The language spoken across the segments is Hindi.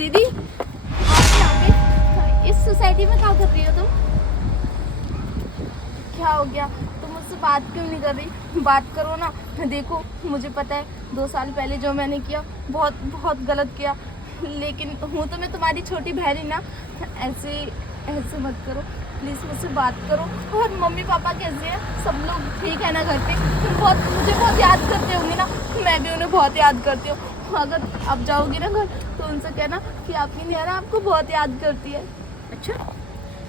दीदी आप यहाँ पे इस सोसाइटी में क्या कर रही हो तुम? क्या हो गया? तुम मुझसे बात क्यों नहीं कर रही? बात करो ना। देखो मुझे पता है 2 साल पहले जो मैंने किया बहुत बहुत गलत किया, लेकिन हूँ तो मैं तुम्हारी छोटी बहन ही ना। ऐसे ऐसे मत करो प्लीज़, मुझसे बात करो। और मम्मी पापा कैसे हैं? सब लोग ठीक है ना घर पे? मुझे बहुत याद करते होंगे ना, मैं भी उन्हें बहुत याद करती हूँ। अगर आप जाओगी ना घर तो उनसे कहना कि आपकी नेहा आपको बहुत याद करती है। अच्छा,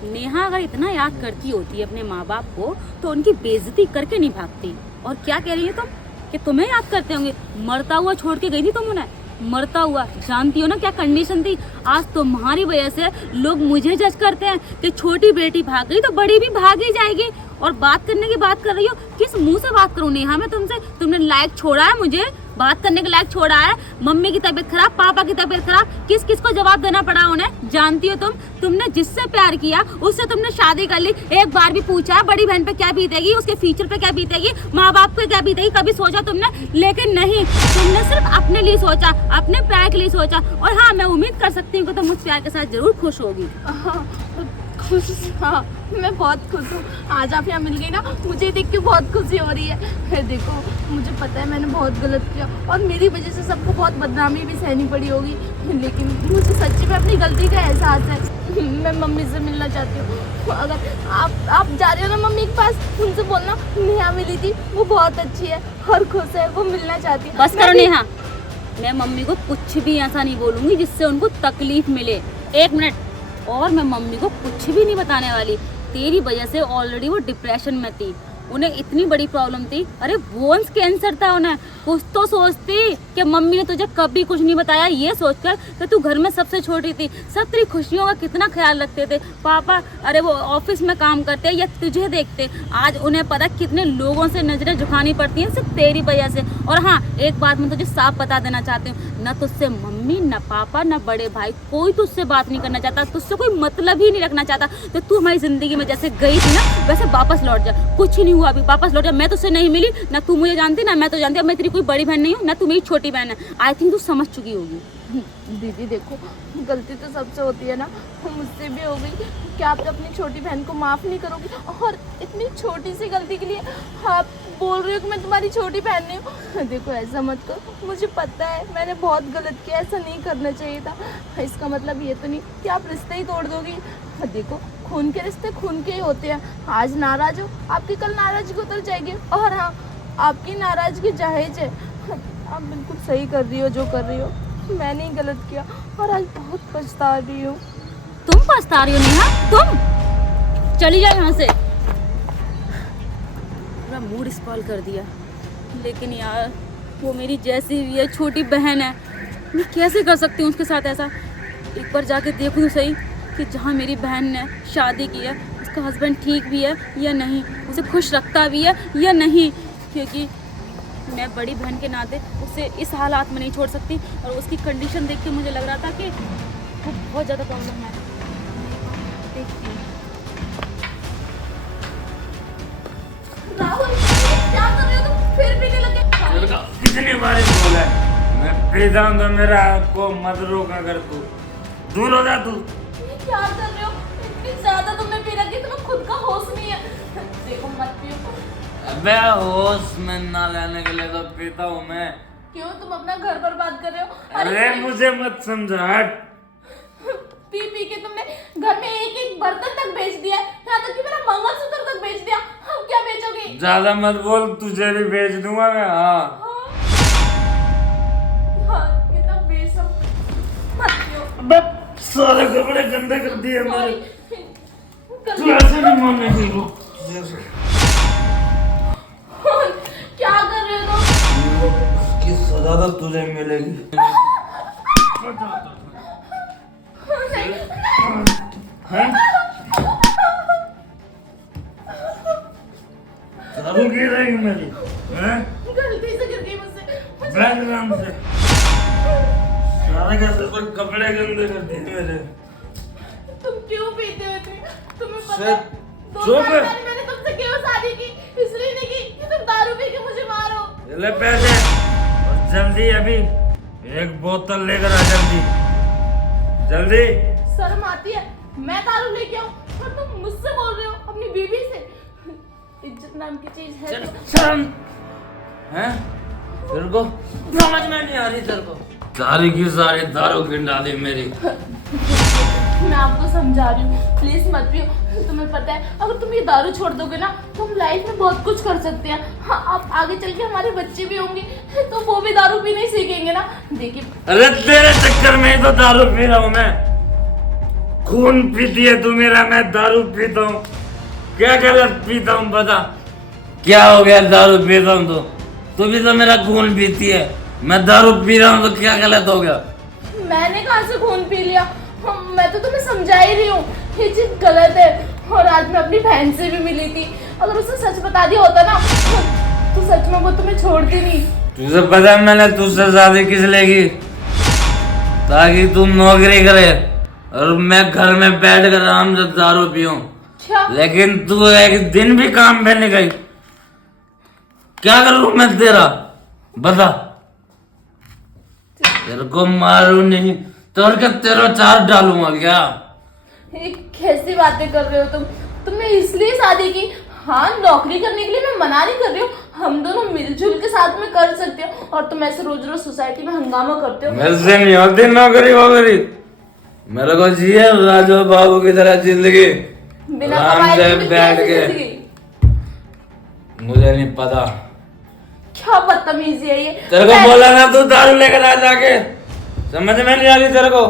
नेहा अगर इतना याद करती होती है अपने माँ बाप को तो उनकी बेइज्जती करके नहीं भागती। और क्या कह रही है तुम कि तुम्हें याद करते होंगे? मरता हुआ छोड़ के गई थी तुम उन्हें, मरता हुआ। जानती हो ना क्या कंडीशन थी? आज तुम्हारी वजह से लोग मुझे जज करते हैं कि छोटी बेटी भाग गई तो बड़ी भी भाग ही जाएगी। और बात करने की बात कर रही हो, किस मुंह से बात करूं नेहा मैं तुमसे? तुमने लायक छोड़ा है मुझे, बात करने के लायक छोड़ा है। मम्मी की तबीयत खराब, पापा की तबीयत खराब, किस किस को जवाब देना पड़ा उन्हें? जानती हो तुमने जिससे प्यार किया उससे तुमने शादी कर ली। एक बार भी पूछा है बड़ी बहन पे क्या बीतेगी, उसके फ्यूचर पे क्या बीतेगी, माँ बाप पे क्या बीतेगी? कभी सोचा तुमने? लेकिन नहीं, तुमने सिर्फ अपने लिए सोचा, अपने प्यार के लिए सोचा। और हाँ, मैं उम्मीद कर सकती हूँ कि तुम उस प्यार के साथ जरूर खुश होगी। खुश? हाँ, मैं बहुत खुश हूँ। आज आप यहाँ मिल गई ना, मुझे देख के बहुत खुशी हो रही है। देखो मुझे पता है मैंने बहुत गलत किया और मेरी वजह से सबको बहुत बदनामी भी सहनी पड़ी होगी, लेकिन मुझे सच्ची में अपनी गलती का एहसास है। मैं मम्मी से मिलना चाहती हूँ। अगर आप जा रहे हो ना मम्मी के पास, उनसे बोलना नेहा मिली थी, वो बहुत अच्छी है और खुश है, वो मिलना चाहती है। बस करो नेहा, मैं मम्मी को कुछ भी ऐसा नहीं बोलूंगी जिससे उनको तकलीफ मिले। 1 मिनट, और मैं मम्मी को कुछ भी नहीं बताने वाली। तेरी वजह से ऑलरेडी वो डिप्रेशन में थी, उन्हें इतनी बड़ी प्रॉब्लम थी। अरे बोन्स कैंसर था उन्हें। कुछ तो सोचती कि मम्मी ने तुझे कभी कुछ नहीं बताया, ये सोचकर कि तू घर में सबसे छोटी थी। सब तेरी खुशियों का कितना ख्याल रखते थे। पापा अरे वो ऑफिस में काम करते या तुझे देखते। आज उन्हें पता कितने लोगों से नजरें झुकानी पड़ती हैं सिर्फ तेरी वजह से। और हाँ, एक बात मैं तुझे साफ बता देना चाहती हूँ, न तुझसे मम्मी, न पापा, न बड़े भाई, कोई तुझसे बात नहीं करना चाहता, तुझसे कोई मतलब ही नहीं रखना चाहता। तो तू हमारी जिंदगी में जैसे गई थी ना, वैसे वापस लौट जा। कुछ ही नहीं हुआ अभी, वापस लौट जा। मैं तुझसे नहीं मिली, ना तू मुझे जानती ना मैं तो जानती। अब मैं तेरी कोई बड़ी बहन नहीं हूँ, ना तू मेरी छोटी बहन है। आई थिंक तू समझ चुकी होगी। दीदी देखो, गलती तो सबसे होती है ना, मुझसे भी हो गई। क्या आप अपनी छोटी बहन को माफ़ नहीं करोगी? और इतनी छोटी सी गलती के लिए आप बोल रही हो कि मैं तुम्हारी छोटी बहन नहीं हूँ? देखो ऐसा मत करो, मुझे पता है मैंने बहुत गलत किया, ऐसा नहीं करना चाहिए था। इसका मतलब ये तो नहीं कि आप रिश्ते ही तोड़ दोगी। देखो खून के रिश्ते खून के ही होते हैं। आज नाराज हो, आपकी कल नाराजगी उतर जाएगी। और हाँ, आपकी नाराजगी जायज़ है, आप बिल्कुल सही कर रही हो जो कर रही हो। मैंने ही गलत किया और आज बहुत पछता रही हूँ। तुम पछता रही हो नेहा? तुम चली जाओ यहाँ से। पूरा मूड स्पॉइल कर दिया। लेकिन यार वो मेरी जैसी भी है, छोटी बहन है, मैं कैसे कर सकती हूँ उसके साथ ऐसा? एक बार जाके देखूँ सही कि जहाँ मेरी बहन ने शादी की है उसका हस्बैंड ठीक भी है या नहीं, उसे खुश रखता भी है या नहीं। क्योंकि मैं बड़ी बहन के नाते उसे इस हालात में नहीं छोड़ सकती। और उसकी कंडीशन देख के मुझे लग रहा था कि वो बहुत ज़्यादा प्रॉब्लम है। देखती हूँ। राहुल क्या कर रहे हो तुम? फिर पीने लगे? कितनी बार बोला है मैं पी जाऊंगा, मेरा को मत रोका कर, तू दूर हो जा। तू ये क्या कर रहे हो? इतनी ज्यादा तुमने पी रखी, तुम्हें खुद का होश नहीं है। देखो मत पियो। अबे होश में ना लेने के लिए तो पीता हूँ मैं। क्यों तुम अपना घर बर्बाद कर रहे हो? अरे मुझे मत समझा, हट। पी पी के तुमने घर में एक एक बर्तन तक बेच दिया है, यहाँ तक कि मेरा मंगलसूत्र तक बेच दिया। अब क्या बेचोगे? ज्यादा मत बोल, तुझे भी बेच दूंगा मैं। हाँ हाँ, कितना बेशर्म। मत पियो। अबे सारे कपड़े गंदे कर दिए मेरे। सॉरी। तू ऐसे नहीं मानेगी। क्या कर रहे हो तुम? इसकी सजा तो तुझे मिलेगी। हैं? दारू की रहेगी मेरी? हैं? गलती से गिर गई मुझसे। बैकग्राउंड से सारे कैसे पर कपड़े गंदे कर दिए मेरे। तुम क्यों पीते हो इतनी? तुम्हें पता से- है 2 चुप। साल पहले मैंने तुमसे क्यों शादी की? इसलिए नहीं की कि तुम दारू पी के मुझे मारो। ले पैसे और जल्दी अभी 1 बोतल लेकर आ जल्दी। जल्दी। शर्म आती है? मैं दारू लेके आऊं और तुम मुझसे बोल रहे हो अपनी बीवी से? इज्जत नाम की चीज है तो... शर्म हैं? तेरे को समझ में नहीं आ रही? तेरे को सारी की सारी दारू गिन डाली मेरी। मैं आपको समझा रही हूँ, प्लीज मत पियो। तुम्हें पता है अगर तुम ये दारू छोड़ दोगे ना तो हम लाइफ में बहुत कुछ कर सकते हैं। हाँ, अब आगे चल के हमारे बच्चे भी होंगे तो वो भी दारू पीने सीखेंगे ना। देखिए, अरे तेरे चक्कर में ही तो दारू पी रहा हूँ मैं। खून पीती है तू मेरा, मैं दारू पीता हूँ। क्या गलत पीता हूँ बता? क्या हो गया दारू पीता हूँ तो? तू भी तो मेरा खून पीती है, मैं दारू पी रहा हूँ तो क्या गलत हो गया? मैंने कहाँ से खून पी लिया? मैं तो तुम्हें समझा ही रही हूँ ये चीज गलत है। और आज मैं अपनी बहन से भी मिली थी, अगर उसने सच बता दिया होता ना तो सच में वो तुम्हें छोड़ती नहीं। तुझे पता है मैंने तुझसे शादी किस लिए की? ताकि तुम नौकरी करे और मैं घर में बैठ कर आराम से दारू पीऊं। क्या? लेकिन तू एक दिन भी काम पे नहीं गई। क्या करूं मैं तेरा? बता। तेरे को मारू नहीं तो और क्या तेरा चार डालूंगा क्या? ये कैसी बातें कर रहे हो तुम? तुमने इसलिए शादी की? हाँ, नौकरी करने के लिए मैं मना नहीं कर रही हूँ, हम दोनों मिलजुल के साथ में कर सकते हो। और तुम ऐसे रोज रोज सोसाइटी में हंगामा करते हो। मेरे से नहीं होती नौकरी वोकरी। मेरे को जिए राजू बाबू की तरह जिंदगी, बिना आराम कमाए से तुम बैठ कैसे के। जिंदगी? मुझे नहीं पता। क्या बदतमीजी है ये? तेरे को बोला ना तू दारू लेकर आ जाके, समझ में नहीं आ रही तेरे को?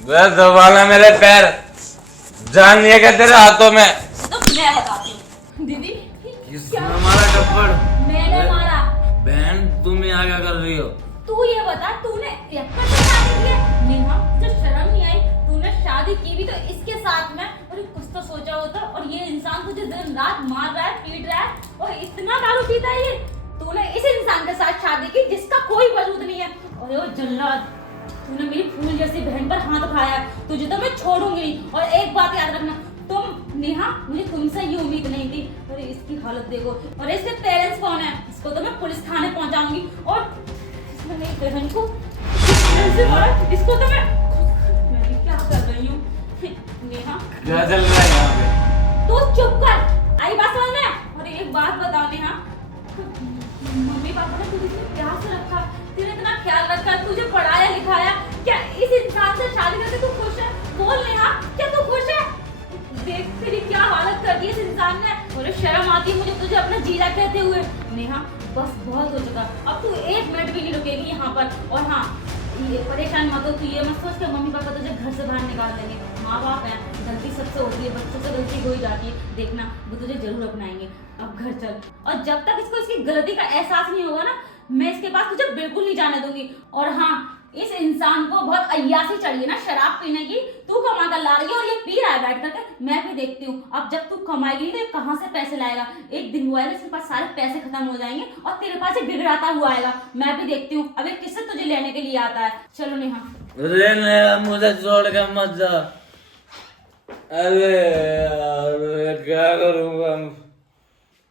बस दबाना मेरे पैर, जान नहीं है क्या तेरे हाथों में? तो मैं बताती हूँ। दीदी, किसने मारा टप्पड़? मैंने मारा। बहन तुम यहाँ क्या कर रही हो? तू ये बता, तूने एक्टर से शादी की है? नेहा, तुझे शर्म नहीं आई? तूने शादी की भी तो इसके साथ में। अरे कुछ तो सोचा होता। और ये इंसान तुझे दिन रात मार रहा है, पीट रहा है और इतना दारू पीता है ये। तूने इस इंसान के साथ शादी की जिसका कोई वजूद नहीं है। अरे ओ जल्लाद, तूने मेरी फूल जैसी बहन पर हाथ उठाया है। तुझे तो मैं छोड़ूंगी नहीं। और एक बात याद रखना, तुम नेहा, मुझे तुमसे ये उम्मीद नहीं थी। अरे इसकी हालत देखो, और इसके पेरेंट्स कौन है? इसको तो मैं पुलिस थाने पहुंचाऊंगी। और मेरी बहन को ऐसे मारा, इसको तो मैं भी क्या कर रही हूँ? नेहा, क्या चल रहा है यहाँ पे? तू चुप कर। आई बात समझ में? और एक बात बताओ नेहा, मम्मी पापा ने तुझे इतने प्यार से रखा, तेरे इतना ख्याल रखा, तुझे पढ़ाया लिखाया, क्या इस इंसान से शादी करके तू खुश है? बोल नेहा, क्या तू खुश है? देख तेरी क्या हालत कर दी इस इंसान ने। और शर्म आती है मुझे तुझे अपना जीजा कहते हुए। नेहा, बस बहुत हो चुका, अब तू एक मिनट भी नहीं रुकेगी यहाँ पर। और हाँ, ये परेशान मत हो, तू ये मत सोच कि मम्मी पापा तुझे घर से बाहर निकाल देंगे। माँ बाप है, गलती सबसे होती है, बच्चों से गलती हो ही जाती है। देखना, वो तुझे जरूर अपनाएंगे। अब घर चल, और जब तक इसको इसकी गलती का एहसास नहीं होगा ना, मैं इसके पास तुझे बिल्कुल नहीं जाने दूंगी। और हाँ, इस इंसान को बहुत अय्यासी चढ़ी है ना शराब पीने की। तू कमा कर ला रही है और ये पी रहा है बैठ करके। मैं भी देखती हूँ, अब जब तू कमाएगी तो ये कहाँ से पैसे लाएगा। एक दिन हुआ है इसके पास सारे पैसे खत्म हो जाएंगे और तेरे पास ये बिगड़ाता हुआ आएगा। मैं भी देखती हूँ अब ये किससे तुझे लेने के लिए आता है। चलो नेहा। अरे नेहा, मुझे छोड़ के मत जा। अरे यार, मैं क्या करूँगा?